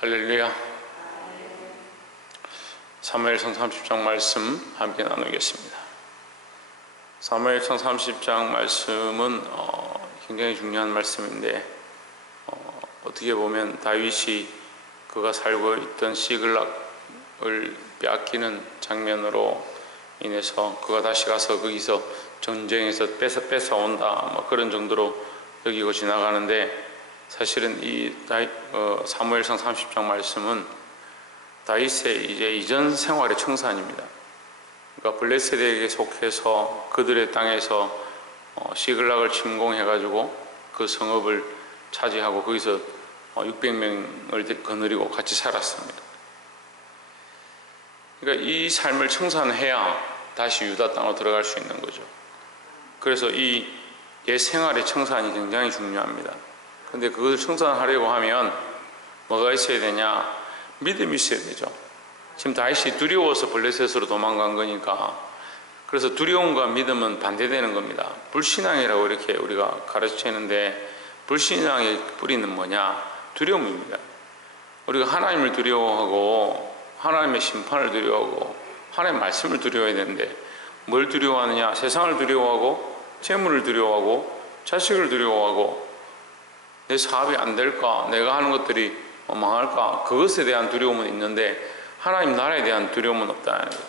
할렐루야. 사무엘상 30장 말씀 함께 나누겠습니다. 사무엘상 30장 말씀은 굉장히 중요한 말씀인데 어떻게 보면 다윗이 그가 살고 있던 시글락을 빼앗기는 장면으로 인해서 그가 다시 가서 거기서 전쟁에서 뺏어온다 그런 정도로 여기고 지나가는데, 사실은 이 사무엘상 30장 말씀은 다윗의 이제 이전 생활의 청산입니다. 그러니까 블레셋에게 속해서 그들의 땅에서 시글락을 침공해가지고 그 성읍을 차지하고 거기서 600명을 거느리고 같이 살았습니다. 그러니까 이 삶을 청산해야 다시 유다 땅으로 들어갈 수 있는 거죠. 그래서 이 옛 생활의 청산이 굉장히 중요합니다. 근데 그것을 청산하려고 하면 뭐가 있어야 되냐? 믿음이 있어야 되죠. 지금 다윗이 두려워서 블레셋으로 도망간 거니까. 그래서 두려움과 믿음은 반대되는 겁니다. 불신앙이라고 이렇게 우리가 가르치는데, 불신앙의 뿌리는 뭐냐? 두려움입니다. 우리가 하나님을 두려워하고 하나님의 심판을 두려워하고 하나님의 말씀을 두려워해야 되는데, 뭘 두려워하느냐? 세상을 두려워하고 재물을 두려워하고 자식을 두려워하고 내 사업이 안 될까? 내가 하는 것들이 망할까? 그것에 대한 두려움은 있는데 하나님 나라에 대한 두려움은 없다는 거예요.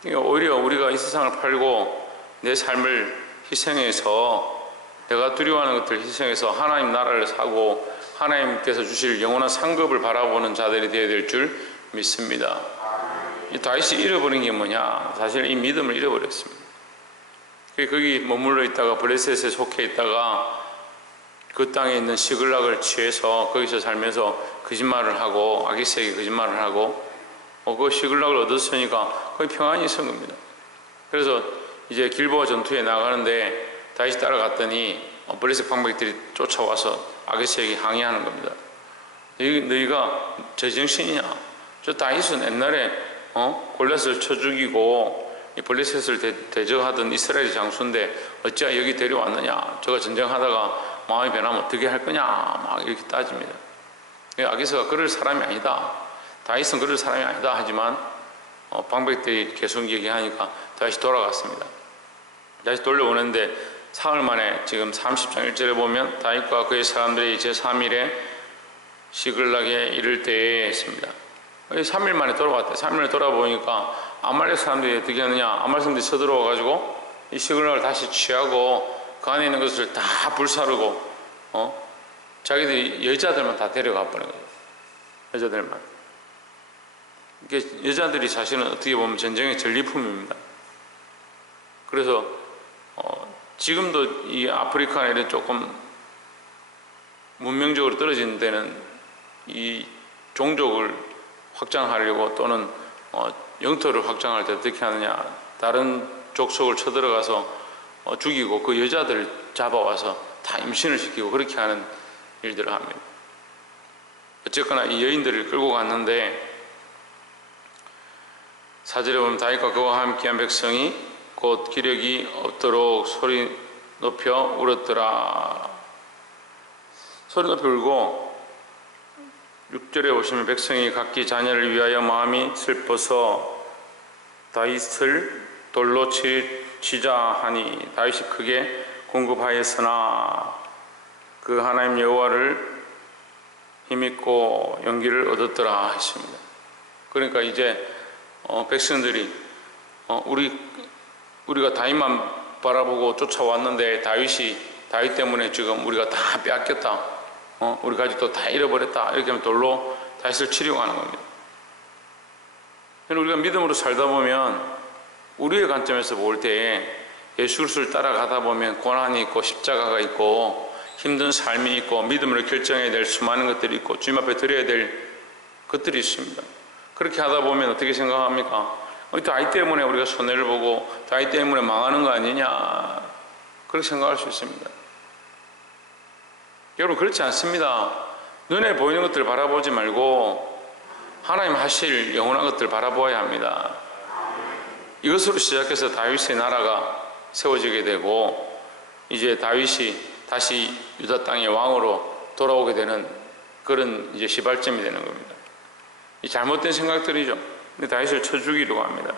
그러니까 오히려 우리가 이 세상을 팔고 내 삶을 희생해서, 내가 두려워하는 것들을 희생해서 하나님 나라를 사고 하나님께서 주실 영원한 상급을 바라보는 자들이 되어야 될 줄 믿습니다. 이 다윗이 잃어버린 게 뭐냐? 사실 이 믿음을 잃어버렸습니다. 거기 머물러 있다가 블레셋에 속해 있다가 그 땅에 있는 시글락을 취해서 거기서 살면서 거짓말을 하고 아기새에게 거짓말을 하고 그 시글락을 얻었으니까 거의 평안이 있은 겁니다. 그래서 이제 길보아 전투에 나가는데 다시 따라갔더니 블레셋 방백들이 쫓아와서 아기새에게 항의하는 겁니다. 너희가 제정신이냐? 저 다윗은 옛날에 골리앗을 쳐 죽이고 이 블레셋을 대적하던 이스라엘 장수인데 어찌 여기 데려왔느냐? 저가 전쟁하다가 마음이 변하면 어떻게 할 거냐? 막 이렇게 따집니다. 아기스가 그럴 사람이 아니다. 다윗은 그럴 사람이 아니다. 하지만 방백들이 계속 얘기하니까 다시 돌아갔습니다. 다시 돌려오는데 사흘 만에 지금 30장 1절에 보면 다윗과 그의 사람들이 제3일에 시글락에 이를 때에 했습니다. 3일 만에 돌아왔대. 3일 만에 돌아보니까 아말렉 사람들이 어떻게 하느냐? 아말렉 사람들이 쳐들어와가지고 이 시글락을 다시 취하고 그 안에 있는 것을 다 불사르고 자기들이 여자들만 다 데려가 버린 거예요. 여자들만. 여자들이 사실은 어떻게 보면 전쟁의 전리품입니다. 그래서 지금도 이 아프리카나 이런 조금 문명적으로 떨어진 데는 이 종족을 확장하려고 또는 영토를 확장할 때 어떻게 하느냐? 다른 족속을 쳐들어가서 죽이고 그 여자들 잡아와서 다 임신을 시키고 그렇게 하는 일들을 합니다. 어쨌거나 이 여인들을 끌고 갔는데 4절에 보면 다윗과 그와 함께한 백성이 곧 기력이 없도록 소리 높여 울었더라. 소리 높여 울고 6절에 보시면 백성이 각기 자녀를 위하여 마음이 슬퍼서 다윗을 돌로 치자 하니 다윗이 크게 공급하였으나 그 하나님 여호와를 힘입고 용기를 얻었더라 했습니다. 그러니까 이제 백성들이 우리가 다윗만 바라보고 쫓아왔는데 다윗 때문에 지금 우리가 다 빼앗겼다, 우리 가족도 다 잃어버렸다, 이렇게 하면 돌로 다윗을 치려고 하는 겁니다. 우리가 믿음으로 살다 보면 우리의 관점에서 볼 때 예수 그리스도를 따라가다 보면 고난이 있고 십자가가 있고 힘든 삶이 있고 믿음으로 결정해야 될 수많은 것들이 있고 주님 앞에 드려야 될 것들이 있습니다. 그렇게 하다 보면 어떻게 생각합니까? 다윗 때문에 우리가 손해를 보고 다윗 때문에 망하는 거 아니냐, 그렇게 생각할 수 있습니다. 여러분, 그렇지 않습니다. 눈에 보이는 것들을 바라보지 말고 하나님 하실 영원한 것들을 바라보아야 합니다. 이것으로 시작해서 다윗의 나라가 세워지게 되고 이제 다윗이 다시 유다 땅의 왕으로 돌아오게 되는 그런 이제 시발점이 되는 겁니다. 이 잘못된 생각들이죠. 근데 다윗을 쳐 죽이려고 합니다.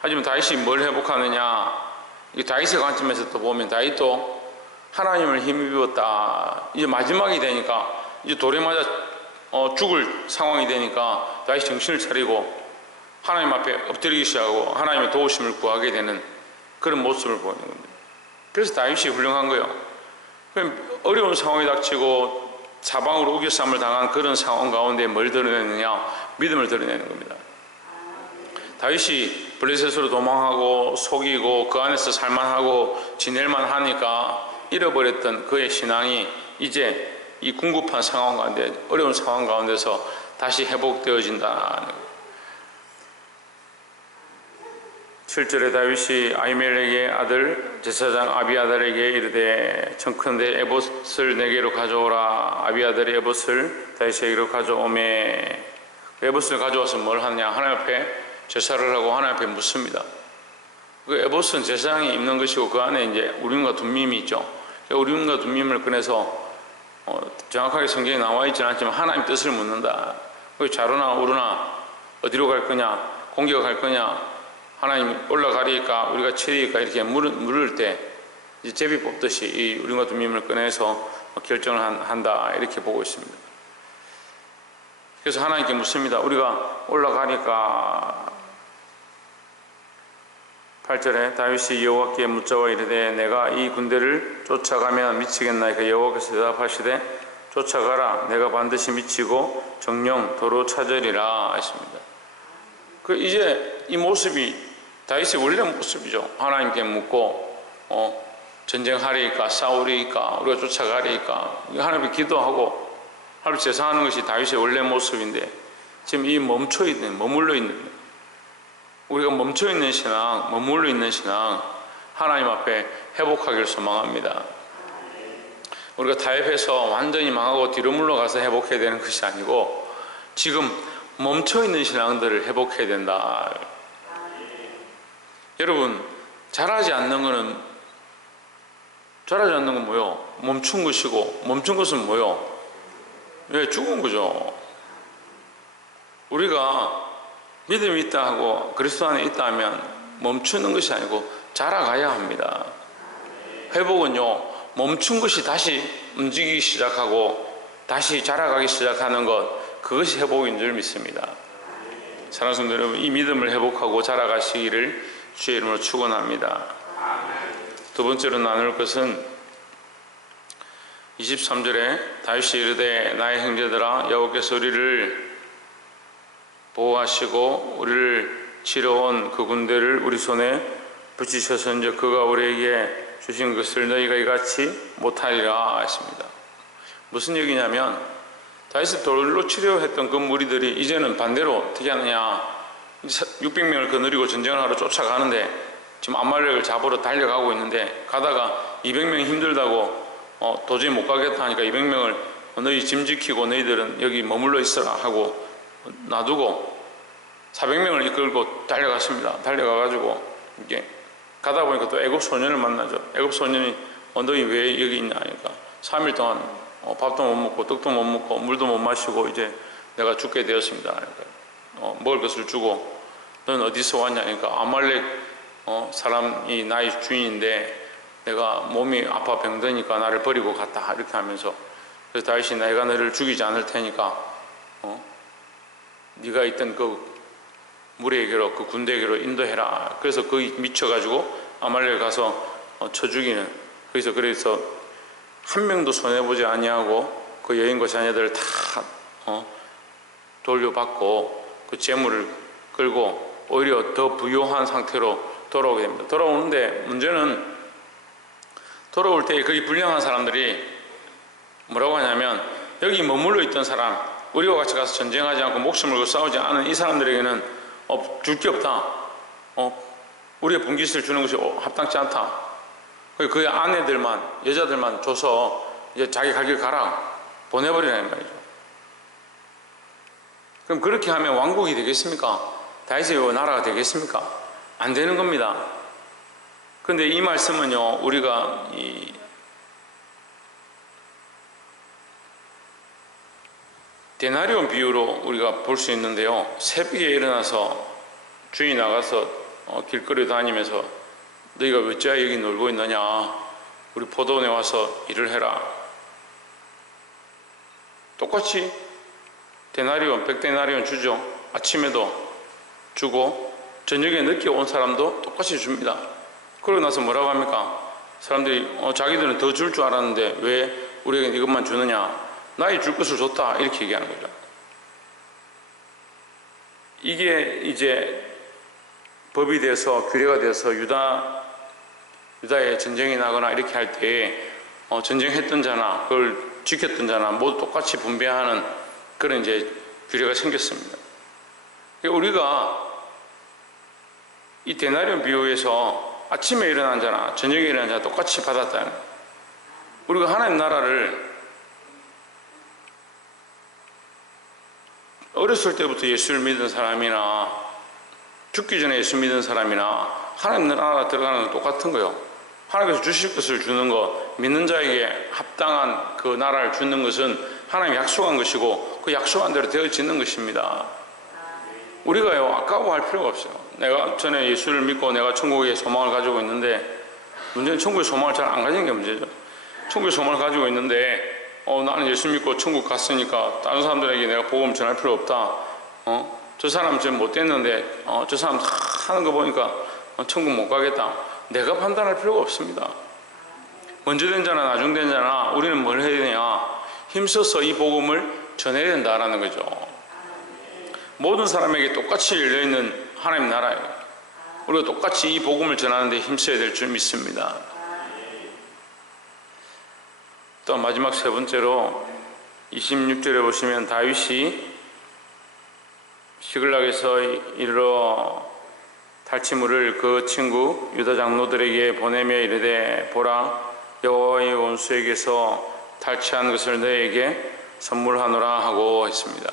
하지만 다윗이 뭘 회복하느냐? 이 다윗의 관점에서 또 보면 다윗도 하나님을 힘입었다. 이제 마지막이 되니까 이제 돌에 맞아 죽을 상황이 되니까 다윗이 정신을 차리고 하나님 앞에 엎드리기 시작하고 하나님의 도우심을 구하게 되는 그런 모습을 보이는 겁니다. 그래서 다윗이 훌륭한 거예요. 어려운 상황이 닥치고 사방으로 우겨쌈을 당한 그런 상황 가운데 뭘 드러내느냐? 믿음을 드러내는 겁니다. 다윗이 블레셋으로 도망하고 속이고 그 안에서 살만하고 지낼만 하니까 잃어버렸던 그의 신앙이 이제 이 궁급한 상황 가운데, 어려운 상황 가운데서 다시 회복되어진다는 거예요. 7절에 다윗이 아히멜렉의 아들 제사장 아비아달에게 이르되 청컨대 에봇을 내게로 가져오라. 아비아달이 에봇을 다윗에게로 가져오매 에봇을 가져와서 뭘 하느냐? 하나님 앞에 제사를 하고 하나님 앞에 묻습니다. 그 에봇은 제사장이 입는 것이고 그 안에 이제 우림과 둠밈이 있죠. 우림과 둠밈을 꺼내서 정확하게 성경에 나와 있지는 않지만 하나님 뜻을 묻는다. 자루나 우루나 어디로 갈 거냐? 공격할 거냐? 하나님 올라가리까 우리가 치리까 이렇게 물을 때 이제 제비 뽑듯이 이 우림과 둠밈을 꺼내서 결정을 한다 이렇게 보고 있습니다. 그래서 하나님께 묻습니다. 우리가 올라가니까 8절에 다윗이 여호와께 묻자와 이르되 내가 이 군대를 쫓아가면 미치겠나이까? 여호와께서 대답하시되 쫓아가라. 내가 반드시 미치고 정령 도로 찾으리라 하십니다. 이제 이 모습이 다윗의 원래 모습이죠. 하나님께 묻고 전쟁하리까 싸우리까 우리가 쫓아가리까 하나님께 기도하고 하나님 제사하는 것이 다윗의 원래 모습인데 지금 이 멈춰있는 머물러 있는 우리가 멈춰있는 신앙 머물러 있는 신앙 하나님 앞에 회복하기를 소망합니다. 우리가 타협해서 완전히 망하고 뒤로 물러가서 회복해야 되는 것이 아니고 지금 멈춰있는 신앙들을 회복해야 된다. 여러분 잘하지 않는 건 뭐요? 멈춘 것이고 멈춘 것은 뭐요? 왜? 죽은 거죠. 우리가 믿음이 있다 하고 그리스도 안에 있다 하면 멈추는 것이 아니고 자라가야 합니다. 회복은요 멈춘 것이 다시 움직이기 시작하고 다시 자라가기 시작하는 것, 그것이 회복인 줄 믿습니다. 사랑하는 성도 여러분, 이 믿음을 회복하고 자라가시기를 주의 이름으로 축원합니다. 두 번째로 나눌 것은 23절에 다윗이 이르되 나의 형제들아 여호와께서 우리를 보호하시고 우리를 치러온 그 군대를 우리 손에 붙이셔서인즉 그가 우리에게 주신 것을 너희가 이같이 못하리라 하십니다. 무슨 얘기냐면 다윗을 돌로 치려했던 그 무리들이 이제는 반대로 어떻게 하느냐, 600명을 거느리고 전쟁을 하러 쫓아가는데 지금 아말렉을 잡으러 달려가고 있는데 가다가 200명이 힘들다고 도저히 못 가겠다 하니까 200명을 너희 짐 지키고 너희들은 여기 머물러 있어라 하고 놔두고 400명을 이끌고 달려갔습니다. 달려가가지고 이게 가다 보니까 또 애굽 소년을 만나죠. 애굽 소년이 너희 왜 여기 있냐 하니까 3일 동안 밥도 못 먹고 떡도 못 먹고 물도 못 마시고 이제 내가 죽게 되었습니다. 그러니까 먹을 것을 주고 너는 어디서 왔냐 하니까 아말렉 사람이 나의 주인인데 내가 몸이 아파 병드니까 나를 버리고 갔다 이렇게 하면서, 그래서 다윗이 내가 너를 죽이지 않을 테니까 네가 있던 그 무리에게로 그 군대에게로 인도해라. 그래서 거기 미쳐가지고 아말렉 가서 쳐 죽이는, 그래서 한 명도 손해보지 아니하고 그 여인과 자녀들을 다 돌려받고 그 재물을 끌고 오히려 더 부유한 상태로 돌아오게 됩니다. 돌아오는데 문제는 돌아올 때 거기 불량한 사람들이 뭐라고 하냐면 여기 머물러 있던 사람, 우리와 같이 가서 전쟁하지 않고 목숨을 걸고 싸우지 않은 이 사람들에게는 줄 게 없다. 우리의 분깃을 주는 것이 합당치 않다. 그 아내들만, 여자들만 줘서 이제 자기 갈 길 가라 보내버리라는 말이죠. 그럼 그렇게 하면 왕국이 되겠습니까? 다윗의 나라가 되겠습니까? 안 되는 겁니다. 그런데 이 말씀은요, 우리가 데나리온 비유로 우리가 볼 수 있는데요. 새벽에 일어나서 주인이 나가서 길거리 다니면서 너희가 어찌하여 여기 놀고 있느냐, 우리 포도원에 와서 일을 해라. 똑같이 데나리온, 100데나리온 주죠. 아침에도 주고 저녁에 늦게 온 사람도 똑같이 줍니다. 그러고 나서 뭐라고 합니까? 사람들이 자기들은 더 줄 줄 알았는데 왜 우리에게 이것만 주느냐, 나의 줄 것을 줬다, 이렇게 얘기하는 거죠. 이게 이제 법이 돼서, 규례가 돼서 유다의 전쟁이 나거나 이렇게 할 때 전쟁했던 자나 그걸 지켰던 자나 모두 똑같이 분배하는 그런 이제 규례가 생겼습니다. 우리가 이 데나리온 비유에서 아침에 일어난 자나 저녁에 일어난 자나 똑같이 받았다는 거예요. 우리가 하나님 나라를 어렸을 때부터 예수를 믿은 사람이나 죽기 전에 예수 믿은 사람이나 하나님 나라 들어가는 건 똑같은 거예요. 하나님께서 주실 것을 주는 것, 믿는 자에게 합당한 그 나라를 주는 것은 하나님이 약속한 것이고 그 약속한 대로 되어지는 것입니다. 우리가요, 아까워할 필요가 없어요. 내가 전에 예수를 믿고 내가 천국의 소망을 가지고 있는데, 문제는 천국의 소망을 잘 안 가지는 게 문제죠. 천국의 소망을 가지고 있는데 나는 예수 믿고 천국 갔으니까 다른 사람들에게 내가 복음 전할 필요 없다. 저 사람 좀 못됐는데 저 사람 하는 거 보니까 천국 못 가겠다. 내가 판단할 필요가 없습니다. 먼저 된 자나 나중 된 자나 우리는 뭘 해야 되냐, 힘써서 이 복음을 전해야 된다라는 거죠. 모든 사람에게 똑같이 열려있는 하나님 나라예요. 우리가 똑같이 이 복음을 전하는 데 힘써야 될 줄 믿습니다. 또 마지막 세 번째로 26절에 보시면 다윗이 시글락에서 이르러 탈취물을 그 친구 유다 장로들에게 보내며 이르되, 보라, 여호와의 원수에게서 탈취한 것을 너에게 선물하노라 하고 했습니다.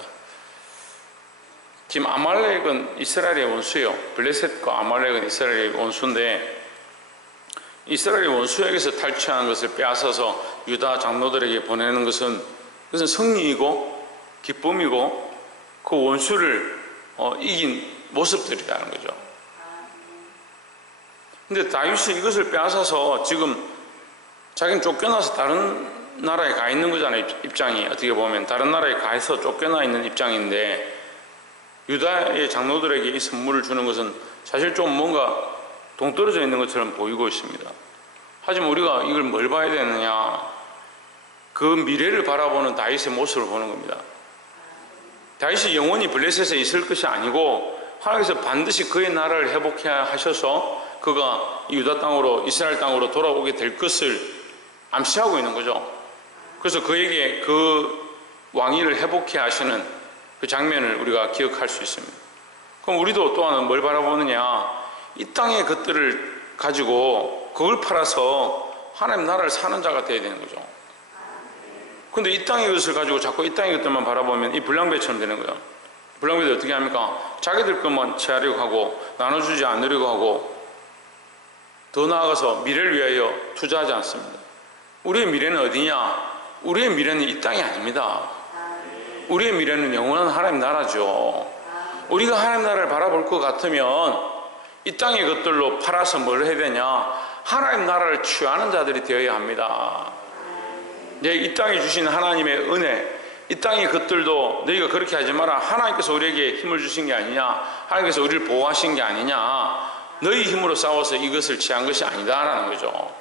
지금 아말렉은 이스라엘의 원수예요. 블레셋과 아말렉은 이스라엘의 원수인데, 이스라엘의 원수에게서 탈취한 것을 빼앗아서 유다 장로들에게 보내는 것은, 그것은 승리이고 기쁨이고 그 원수를 이긴 모습들이라는 거죠. 근데 다윗이 이것을 빼앗아서 지금 자기는 쫓겨나서 다른 나라에 가 있는 거잖아요. 입장이 어떻게 보면 다른 나라에 가서 쫓겨나 있는 입장인데, 유다의 장로들에게 이 선물을 주는 것은 사실 좀 뭔가 동떨어져 있는 것처럼 보이고 있습니다. 하지만 우리가 이걸 뭘 봐야 되느냐, 그 미래를 바라보는 다윗의 모습을 보는 겁니다. 다윗이 영원히 블레셋에 있을 것이 아니고 하나님께서 반드시 그의 나라를 회복해 하셔서 그가 유다 땅으로, 이스라엘 땅으로 돌아오게 될 것을 암시하고 있는 거죠. 그래서 그에게 그 왕위를 회복해 하시는 그 장면을 우리가 기억할 수 있습니다. 그럼 우리도 또한 뭘 바라보느냐, 이 땅의 것들을 가지고 그걸 팔아서 하나님 나라를 사는 자가 되어야 되는 거죠. 근데 이 땅의 것을 가지고 자꾸 이 땅의 것들만 바라보면 이 불량배처럼 되는 거예요. 불량배들 어떻게 합니까? 자기들 것만 취하려고 하고 나눠주지 않으려고 하고, 더 나아가서 미래를 위하여 투자하지 않습니다. 우리의 미래는 어디냐? 우리의 미래는 이 땅이 아닙니다. 우리의 미래는 영원한 하나님 나라죠. 우리가 하나님 나라를 바라볼 것 같으면 이 땅의 것들로 팔아서 뭘 해야 되냐? 하나님 나라를 취하는 자들이 되어야 합니다. 이 땅에 주신 하나님의 은혜, 이 땅의 것들도 너희가 그렇게 하지 마라. 하나님께서 우리에게 힘을 주신 게 아니냐, 하나님께서 우리를 보호하신 게 아니냐, 너희 힘으로 싸워서 이것을 취한 것이 아니다라는 거죠.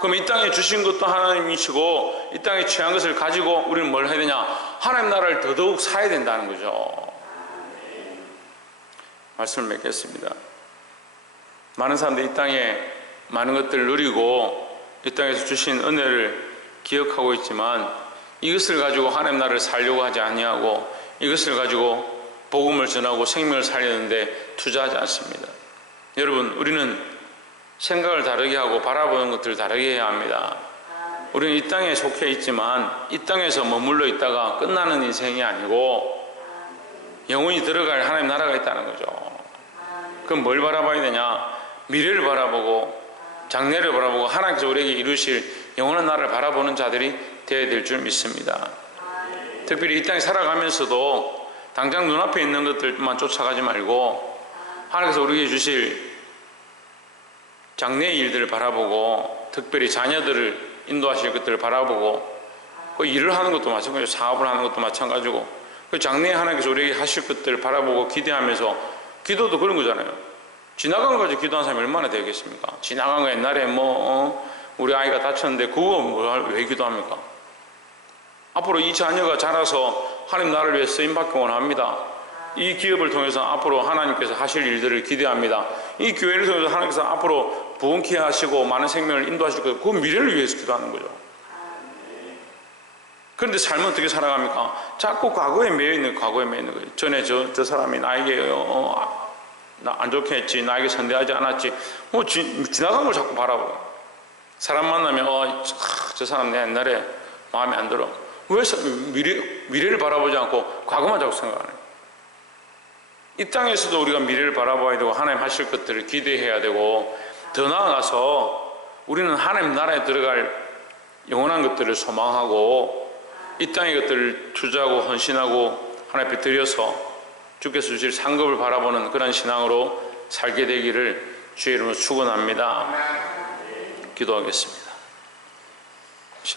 그럼 이 땅에 주신 것도 하나님이시고 이 땅에 취한 것을 가지고 우리는 뭘 해야 되냐? 하나님 나라를 더더욱 사야 된다는 거죠. 말씀을 맺겠습니다. 많은 사람들이 이 땅에 많은 것들을 누리고 이 땅에서 주신 은혜를 기억하고 있지만, 이것을 가지고 하나님 나라를 살려고 하지 아니하고 이것을 가지고 복음을 전하고 생명을 살리는데 투자하지 않습니다. 여러분, 우리는 생각을 다르게 하고 바라보는 것들을 다르게 해야 합니다. 우리는 이 땅에 속해 있지만 이 땅에서 머물러 있다가 끝나는 인생이 아니고 영원히 들어갈 하나님 나라가 있다는 거죠. 그럼 뭘 바라봐야 되냐? 미래를 바라보고 장래를 바라보고 하나님께서 우리에게 이루실 영원한 나라를 바라보는 자들이 되어야 될 줄 믿습니다. 특별히 이 땅에 살아가면서도 당장 눈앞에 있는 것들만 쫓아가지 말고 하나님께서 우리에게 주실 장래의 일들을 바라보고 특별히 자녀들을 인도하실 것들을 바라보고 그 일을 하는 것도 마찬가지고 사업을 하는 것도 마찬가지고 그 장래에 하나님께서 우리에게 하실 것들을 바라보고 기대하면서 기도도 그런 거잖아요. 지나간 거 가지고 기도하는 사람이 얼마나 되겠습니까? 지나간 거 옛날에 우리 아이가 다쳤는데 그거 왜 기도합니까? 앞으로 이 자녀가 자라서 하나님 나라를 위해 쓰임받기 원합니다. 이 기업을 통해서 앞으로 하나님께서 하실 일들을 기대합니다. 이 교회를 통해서 하나님께서 앞으로 부흥케 하시고 많은 생명을 인도하실 거예요. 그 미래를 위해서 기도하는 거죠. 그런데 삶은 어떻게 살아갑니까? 자꾸 과거에 매여 있는 거예요. 전에 저 사람이 나에게 안 좋게 했지, 나에게 선대하지 않았지, 지나간 걸 자꾸 바라보고 사람 만나면 저 사람 내 옛날에 마음에 안 들어. 왜 미래를 바라보지 않고 과거만 자꾸 생각하는? 이 땅에서도 우리가 미래를 바라봐야 되고 하나님 하실 것들을 기대해야 되고 더 나아가서 우리는 하나님 나라에 들어갈 영원한 것들을 소망하고 이 땅의 것들을 투자하고 헌신하고 하나님 앞에 드려서 주께서 주실 상급을 바라보는 그런 신앙으로 살게 되기를 주의 이름으로 축원합니다. 기도하겠습니다.